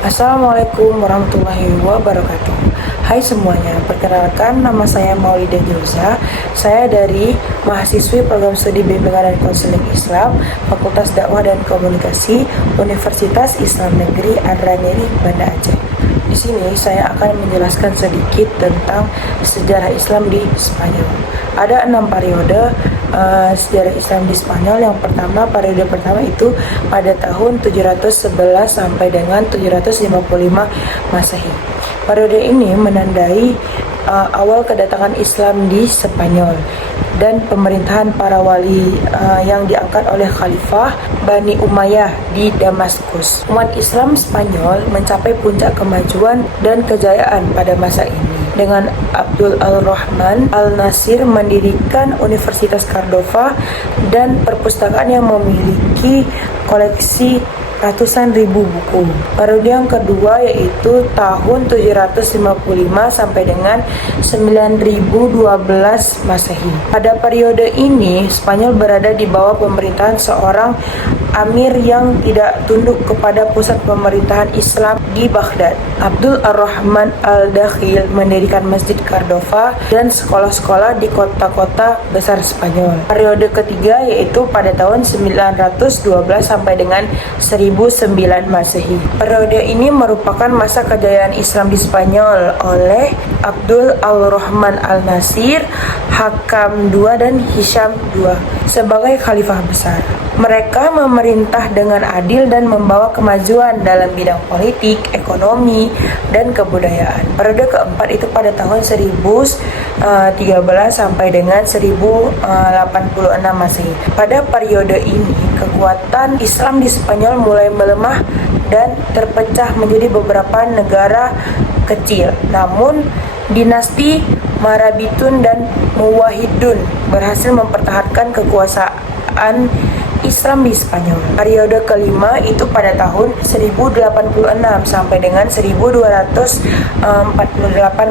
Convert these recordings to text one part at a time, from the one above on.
Assalamualaikum warahmatullahi wabarakatuh. Hai semuanya, perkenalkan nama saya Maulida Julza. Saya dari mahasiswi program studi Bimbingan dan Konseling Islam Fakultas Dakwah dan Komunikasi Universitas Islam Negeri Adragiri, Banda Aceh. Di sini saya akan menjelaskan sedikit tentang sejarah Islam di Spanyol. Ada 6 periode sejarah Islam di Spanyol. Yang pertama, periode pertama itu pada tahun 711 sampai dengan 755 Masehi. Periode ini menandai awal kedatangan Islam di Spanyol dan pemerintahan para wali yang diangkat oleh Khalifah Bani Umayyah di Damaskus. Umat Islam Spanyol mencapai puncak kemajuan dan kejayaan pada masa ini dengan Abdul Al-Rahman Al-Nasir mendirikan Universitas Cordova dan perpustakaan yang memiliki koleksi ratusan ribu buku. Periode yang kedua yaitu tahun 755 sampai dengan 9012 Masehi. Pada periode ini, Spanyol berada di bawah pemerintahan seorang amir yang tidak tunduk kepada pusat pemerintahan Islam di Baghdad. Abdul Ar-Rahman Al-Dakhil mendirikan Masjid Cordova dan sekolah-sekolah di kota-kota besar Spanyol. Periode ketiga yaitu pada tahun 912 sampai dengan 1009 Masehi. Periode ini merupakan masa kejayaan Islam di Spanyol oleh Abdul Al-Rahman Al-Nasir, Hakam II dan Hisham II sebagai khalifah besar. Mereka memerintah dengan adil dan membawa kemajuan dalam bidang politik, ekonomi, dan kebudayaan. Periode keempat itu pada tahun 1013 sampai dengan 1086 Masehi. Pada periode ini, kekuatan Islam di Spanyol mulai melemah dan terpecah menjadi beberapa negara kecil. Namun, dinasti Marabitun dan Muwahhidun berhasil mempertahankan kekuasaan Islam di Spanyol. Periode kelima itu pada tahun 1086 sampai dengan 1248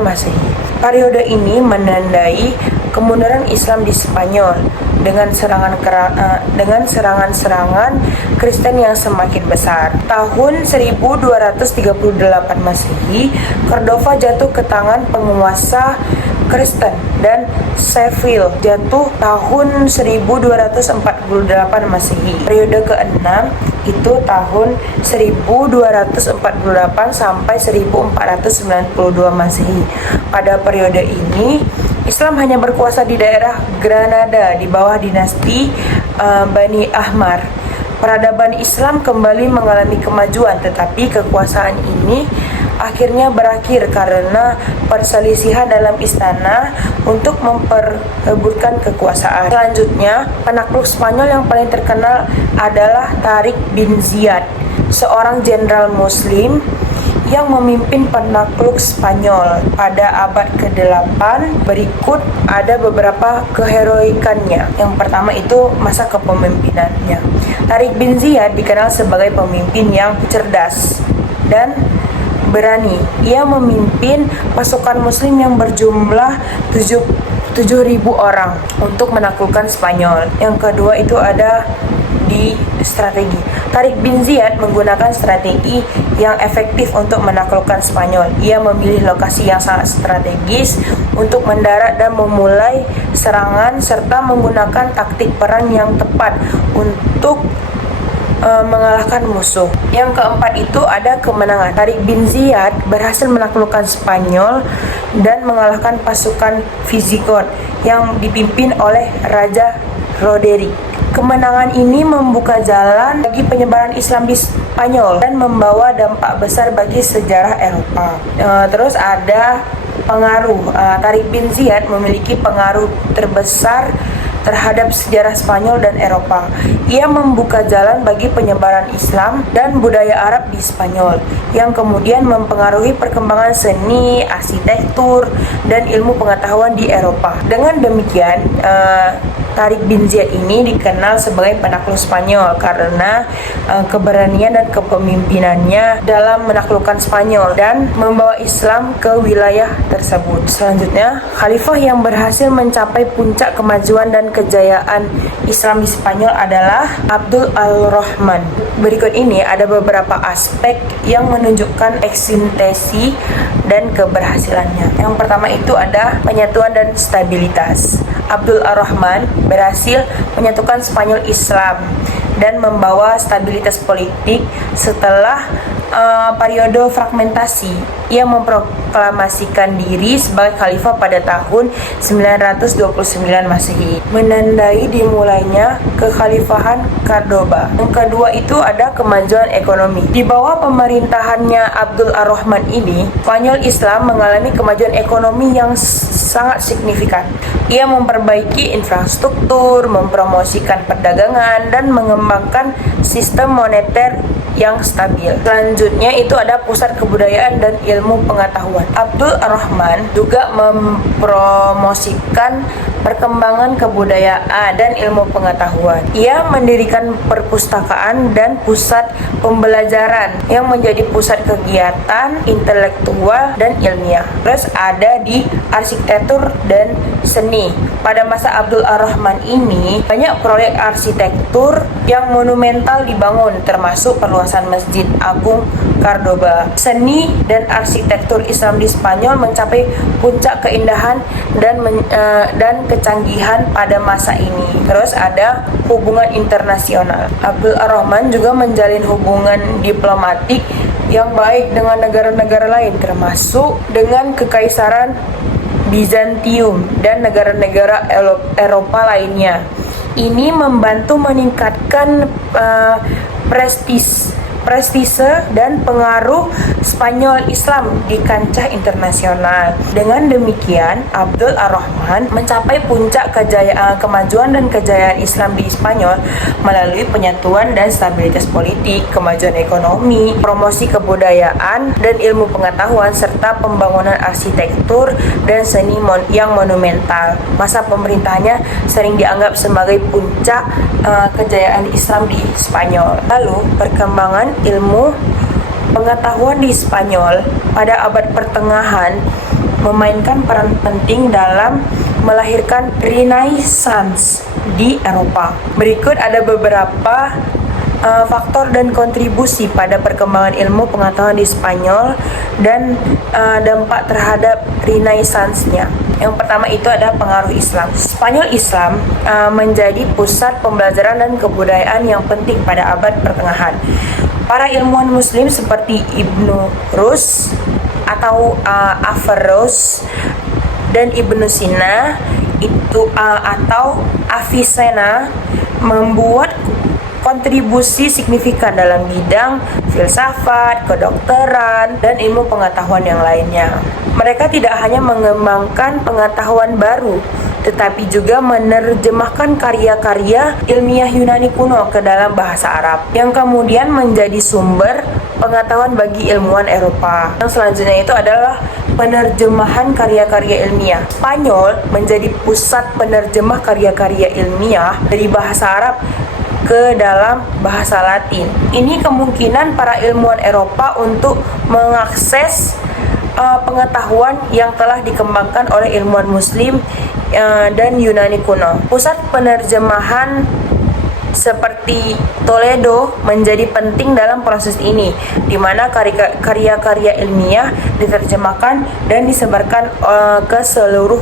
Masehi. Periode ini menandai kemunduran Islam di Spanyol dengan serangan-serangan Kristen yang semakin besar. Tahun 1238 Masehi, Cordova jatuh ke tangan penguasa Kristen dan Seville jatuh tahun 1248 Masehi. Periode ke-6 itu tahun 1248 sampai 1492 Masehi. Pada periode ini Islam hanya berkuasa di daerah Granada di bawah dinasti Bani Ahmar. Peradaban Islam kembali mengalami kemajuan, tetapi kekuasaan ini akhirnya berakhir karena perselisihan dalam istana untuk memperebutkan kekuasaan. Selanjutnya, penakluk Spanyol yang paling terkenal adalah Tariq bin Ziyad, seorang jenderal Muslim yang memimpin penakluk Spanyol pada abad ke-8. Berikut ada beberapa keheroikannya. Yang pertama itu masa kepemimpinannya. Tariq bin Ziyad dikenal sebagai pemimpin yang cerdas dan berani. Ia memimpin pasukan muslim yang berjumlah 7.000 orang untuk menaklukkan Spanyol. Yang kedua itu ada di strategi. Tariq bin Ziyad menggunakan strategi yang efektif untuk menaklukkan Spanyol. Ia memilih lokasi yang sangat strategis untuk mendarat dan memulai serangan serta menggunakan taktik perang yang tepat untuk mengalahkan musuh. Yang keempat itu ada kemenangan. Tariq bin Ziyad berhasil menaklukkan Spanyol dan mengalahkan pasukan Visigot yang dipimpin oleh Raja Roderick. Kemenangan ini membuka jalan bagi penyebaran Islam di Spanyol dan membawa dampak besar bagi sejarah Eropa. Terus ada pengaruh. Tariq bin Ziyad memiliki pengaruh terbesar terhadap sejarah Spanyol dan Eropa. Ia membuka jalan bagi penyebaran Islam dan budaya Arab di Spanyol, yang kemudian mempengaruhi perkembangan seni, arsitektur, dan ilmu pengetahuan di Eropa. Dengan demikian, Tariq bin Ziyad ini dikenal sebagai penakluk Spanyol karena keberanian dan kepemimpinannya dalam menaklukkan Spanyol dan membawa Islam ke wilayah tersebut. Selanjutnya, khalifah yang berhasil mencapai puncak kemajuan dan kejayaan Islam di Spanyol adalah Abdul Ar-Rahman. Berikut ini ada beberapa aspek yang menunjukkan eksistensi dan keberhasilannya. Yang pertama itu ada penyatuan dan stabilitas. Abdul Ar-Rahman berhasil menyatukan Spanyol Islam dan membawa stabilitas politik setelah periode fragmentasi. Ia memproklamasikan diri sebagai khalifah pada tahun 929 Masehi, menandai dimulainya kekhalifahan Cordoba. Yang kedua itu ada kemajuan ekonomi. Di bawah pemerintahannya Abdul Ar-Rahman ini, Spanyol Islam mengalami kemajuan ekonomi yang sangat signifikan. Ia memperbaiki infrastruktur, mempromosikan perdagangan, dan mengembangkan sistem moneter yang stabil. Selanjutnya itu ada pusat kebudayaan dan ilmu pengetahuan. Abdul Ar-Rahman juga mempromosikan perkembangan kebudayaan dan ilmu pengetahuan. Ia mendirikan perpustakaan dan pusat pembelajaran yang menjadi pusat kegiatan intelektual dan ilmiah. Terus ada di arsitektur dan seni. Pada masa Abdul Ar-Rahman ini, banyak proyek arsitektur yang monumental dibangun, termasuk perluasan Masjid Agung Cordoba. Seni dan arsitektur Islam di Spanyol mencapai puncak keindahan dan kecanggihan pada masa ini. Terus ada hubungan internasional. Abdul Ar-Rahman juga menjalin hubungan diplomatik yang baik dengan negara-negara lain, termasuk dengan Kekaisaran Bizantium dan negara-negara Eropa lainnya. Ini membantu meningkatkan prestise dan pengaruh Spanyol Islam di kancah internasional. Dengan demikian, Abdul Ar-Rahman mencapai puncak kemajuan dan kejayaan Islam di Spanyol melalui penyatuan dan stabilitas politik, kemajuan ekonomi, promosi kebudayaan dan ilmu pengetahuan, serta pembangunan arsitektur dan seni yang monumental. Masa pemerintahannya sering dianggap sebagai puncak kejayaan Islam di Spanyol. Lalu, perkembangan ilmu pengetahuan di Spanyol pada abad pertengahan memainkan peran penting dalam melahirkan Renaissance di Eropa. Berikut ada beberapa faktor dan kontribusi pada perkembangan ilmu pengetahuan di Spanyol dan dampak terhadap Renaissance-nya. Yang pertama itu ada pengaruh Islam. Spanyol Islam menjadi pusat pembelajaran dan kebudayaan yang penting pada abad pertengahan. Para ilmuwan Muslim seperti Ibnu Rus atau Averroes dan Ibnu Sina atau Avicenna membuat kontribusi signifikan dalam bidang filsafat, kedokteran, dan ilmu pengetahuan yang lainnya. Mereka tidak hanya mengembangkan pengetahuan baru, tetapi juga menerjemahkan karya-karya ilmiah Yunani kuno ke dalam bahasa Arab, yang kemudian menjadi sumber pengetahuan bagi ilmuwan Eropa. Yang selanjutnya itu adalah penerjemahan karya-karya ilmiah. Spanyol menjadi pusat penerjemah karya-karya ilmiah dari bahasa Arab ke dalam bahasa Latin. Ini kemungkinan para ilmuwan Eropa untuk mengakses pengetahuan yang telah dikembangkan oleh ilmuwan Muslim dan Yunani kuno. Pusat penerjemahan seperti Toledo menjadi penting dalam proses ini, di mana karya-karya ilmiah diterjemahkan dan disebarkan ke seluruh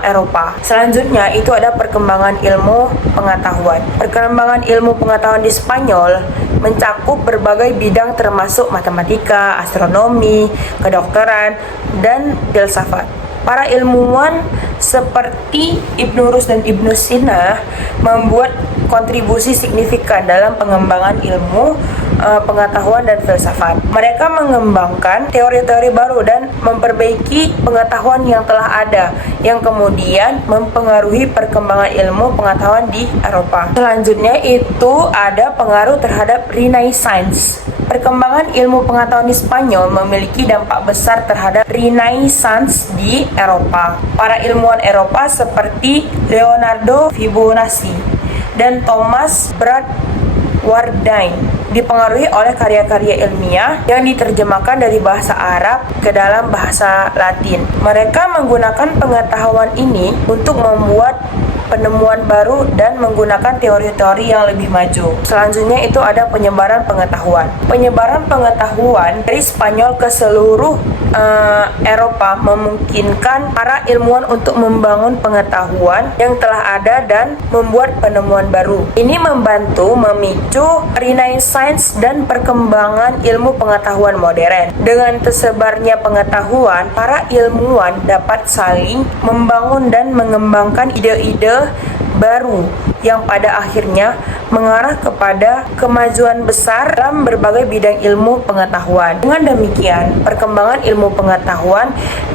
Eropa. Selanjutnya itu ada perkembangan ilmu pengetahuan. Perkembangan ilmu pengetahuan di Spanyol mencakup berbagai bidang termasuk matematika, astronomi, kedokteran, dan filsafat. Para ilmuwan seperti Ibnu Rus dan Ibnu Sina membuat kontribusi signifikan dalam pengembangan ilmu pengetahuan dan filsafat. Mereka mengembangkan teori-teori baru dan memperbaiki pengetahuan yang telah ada, yang kemudian mempengaruhi perkembangan ilmu pengetahuan di Eropa. Selanjutnya itu ada pengaruh terhadap Renaissance. Perkembangan ilmu pengetahuan di Spanyol memiliki dampak besar terhadap Renaissance di Eropa. Para ilmuwan Eropa seperti Leonardo Fibonacci dan Thomas Bradwardine dipengaruhi oleh karya-karya ilmiah yang diterjemahkan dari bahasa Arab ke dalam bahasa Latin. Mereka menggunakan pengetahuan ini untuk membuat penemuan baru dan menggunakan teori-teori yang lebih maju. Selanjutnya itu ada penyebaran pengetahuan. Penyebaran pengetahuan dari Spanyol ke seluruh Eropa memungkinkan para ilmuwan untuk membangun pengetahuan yang telah ada dan membuat penemuan baru. Ini membantu memicu Renaissance dan perkembangan ilmu pengetahuan modern. Dengan tersebarnya pengetahuan, para ilmuwan dapat saling membangun dan mengembangkan ide-ide baru yang pada akhirnya mengarah kepada kemajuan besar dalam berbagai bidang ilmu pengetahuan. Dengan demikian, perkembangan ilmu pengetahuan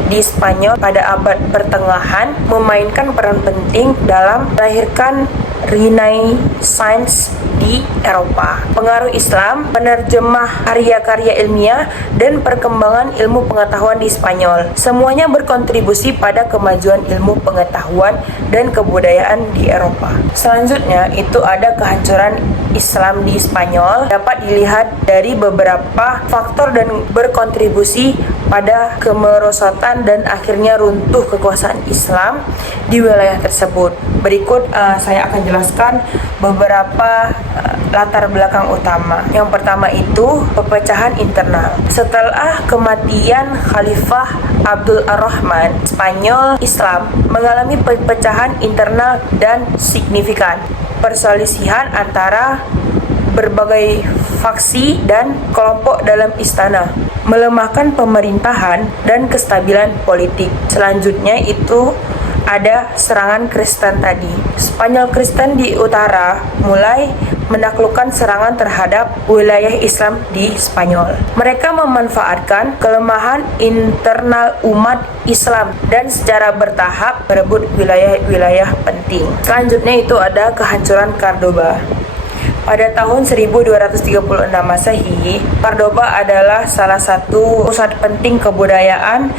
di Spanyol pada abad pertengahan memainkan peran penting dalam melahirkan Renaissance di Eropa. Pengaruh Islam, penerjemah karya-karya ilmiah, dan perkembangan ilmu pengetahuan di Spanyol. Semuanya berkontribusi pada kemajuan ilmu pengetahuan dan kebudayaan di Eropa. Selanjutnya itu ada kehancuran Islam di Spanyol. Dapat dilihat dari beberapa faktor dan berkontribusi pada kemerosotan dan akhirnya runtuh kekuasaan Islam di wilayah tersebut. Berikut saya akan jelaskan beberapa latar belakang utama. Yang pertama itu pepecahan internal. Setelah kematian Khalifah Abdul Ar-Rahman, Spanyol Islam mengalami pepecahan internal dan signifikan. Perselisihan antara berbagai faksi dan kelompok dalam istana, melemahkan pemerintahan dan kestabilan politik. Selanjutnya itu ada serangan Kristen tadi. Spanyol Kristen di utara mulai menaklukkan serangan terhadap wilayah Islam di Spanyol. Mereka memanfaatkan kelemahan internal umat Islam dan secara bertahap berebut wilayah-wilayah penting. Selanjutnya itu ada kehancuran Cordoba. Pada tahun 1236 Masehi, Cordoba adalah salah satu pusat penting kebudayaan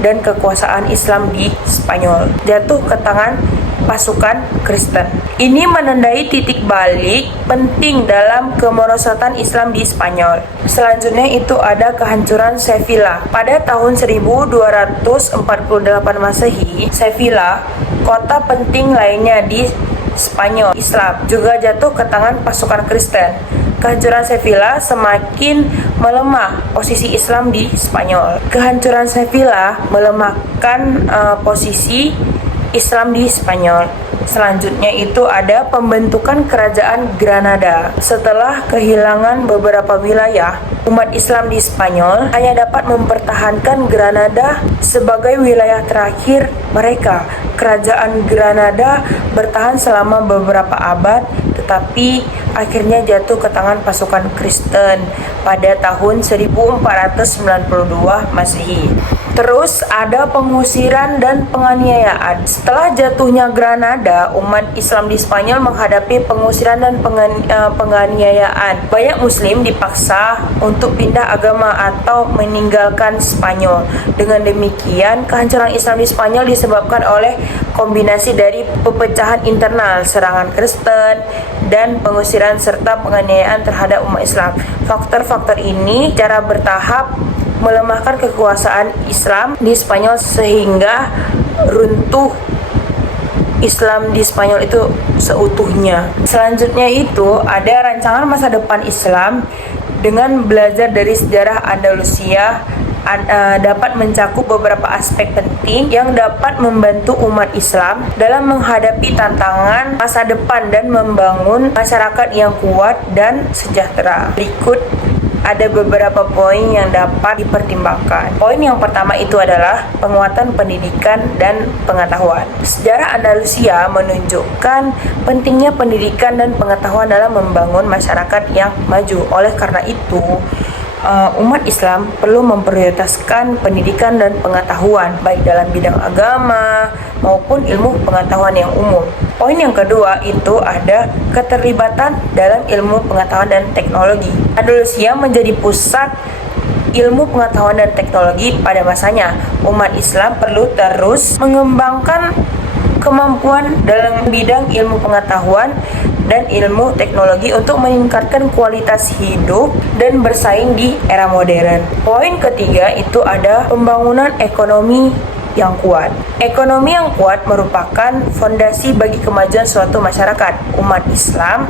dan kekuasaan Islam di Spanyol. Jatuh ke tangan pasukan Kristen. Ini menandai titik balik penting dalam kemerosotan Islam di Spanyol. Selanjutnya itu ada kehancuran Sevilla. Pada tahun 1248 Masehi, Sevilla, kota penting lainnya di Spanyol Islam, juga jatuh ke tangan pasukan Kristen. Kehancuran Sevilla semakin melemah posisi Islam di Spanyol. Kehancuran Sevilla melemahkan posisi Islam di Spanyol. Selanjutnya itu ada pembentukan kerajaan Granada. Setelah kehilangan beberapa wilayah, umat Islam di Spanyol hanya dapat mempertahankan Granada sebagai wilayah terakhir mereka. Kerajaan Granada bertahan selama beberapa abad, tetapi akhirnya jatuh ke tangan pasukan Kristen pada tahun 1492 Masehi. Terus ada pengusiran dan penganiayaan. Setelah jatuhnya Granada, umat Islam di Spanyol menghadapi pengusiran dan penganiayaan. Banyak Muslim dipaksa untuk pindah agama atau meninggalkan Spanyol. Dengan demikian, kehancuran Islam di Spanyol disebabkan oleh kombinasi dari pepecahan internal, serangan Kristen, dan pengusiran serta penganiayaan terhadap umat Islam. Faktor-faktor ini secara bertahap melemahkan kekuasaan Islam di Spanyol sehingga runtuh Islam di Spanyol itu seutuhnya. Selanjutnya itu ada rancangan masa depan Islam dengan belajar dari sejarah Andalusia dapat mencakup beberapa aspek penting yang dapat membantu umat Islam dalam menghadapi tantangan masa depan dan membangun masyarakat yang kuat dan sejahtera. Berikut ada beberapa poin yang dapat dipertimbangkan. Poin yang pertama itu adalah penguatan pendidikan dan pengetahuan. Sejarah Andalusia menunjukkan pentingnya pendidikan dan pengetahuan dalam membangun masyarakat yang maju. Oleh karena itu, umat Islam perlu memprioritaskan pendidikan dan pengetahuan baik dalam bidang agama maupun ilmu pengetahuan yang umum. Poin yang kedua itu ada keterlibatan dalam ilmu pengetahuan dan teknologi. Andalusia menjadi pusat ilmu pengetahuan dan teknologi pada masanya. Umat Islam perlu terus mengembangkan kemampuan dalam bidang ilmu pengetahuan dan ilmu teknologi untuk meningkatkan kualitas hidup dan bersaing di era modern. Poin ketiga itu ada pembangunan ekonomi yang kuat. Ekonomi yang kuat merupakan fondasi bagi kemajuan suatu masyarakat. Umat Islam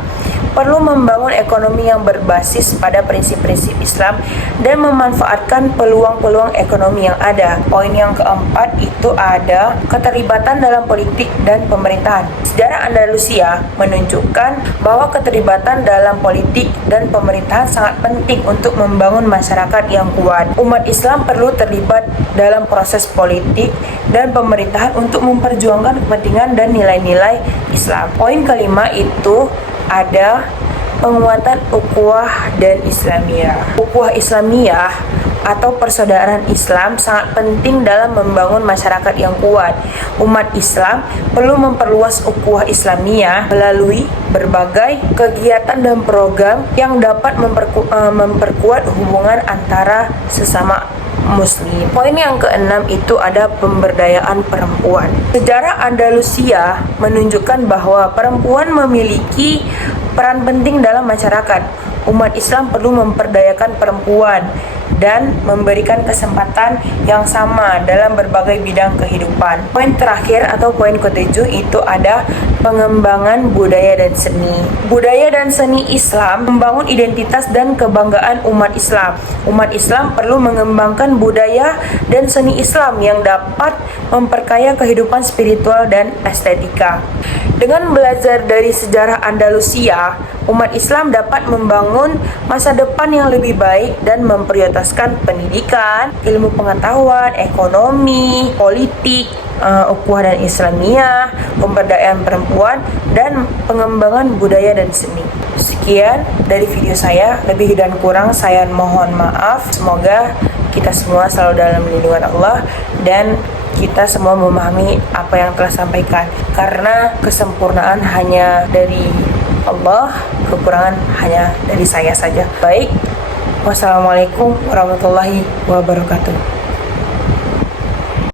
perlu membangun ekonomi yang berbasis pada prinsip-prinsip Islam dan memanfaatkan peluang-peluang ekonomi yang ada. Poin yang keempat itu ada keterlibatan dalam politik dan pemerintahan. Sejarah Andalusia menunjukkan bahwa keterlibatan dalam politik dan pemerintahan sangat penting untuk membangun masyarakat yang kuat. Umat Islam perlu terlibat dalam proses politik dan pemerintahan untuk memperjuangkan kepentingan dan nilai-nilai Islam. Poin kelima itu ada penguatan ukhuwah dan Islamiyah. Ukhuwah Islamiyah atau persaudaraan Islam sangat penting dalam membangun masyarakat yang kuat. Umat Islam perlu memperluas ukhuwah Islamiyah melalui berbagai kegiatan dan program yang dapat memperkuat hubungan antara sesama Muslim. Poin yang keenam itu ada pemberdayaan perempuan. Sejarah Andalusia menunjukkan bahwa perempuan memiliki peran penting dalam masyarakat. Umat Islam perlu memperdayakan perempuan dan memberikan kesempatan yang sama dalam berbagai bidang kehidupan. Poin terakhir atau poin ketujuh itu ada pengembangan budaya dan seni. Budaya dan seni Islam membangun identitas dan kebanggaan umat Islam. Umat Islam perlu mengembangkan budaya dan seni Islam yang dapat memperkaya kehidupan spiritual dan estetika. Dengan belajar dari sejarah Andalusia, umat Islam dapat membangun masa depan yang lebih baik dan memprioritaskan pendidikan, ilmu pengetahuan, ekonomi, politik, ukhuwah dan Islamiyah, pemberdayaan perempuan, dan pengembangan budaya dan seni. Sekian dari video saya, lebih dan kurang saya mohon maaf. Semoga kita semua selalu dalam lindungan Allah dan kita semua memahami apa yang telah sampaikan, karena kesempurnaan hanya dari Allah, kekurangan hanya dari saya saja. Baik, wassalamualaikum warahmatullahi wabarakatuh.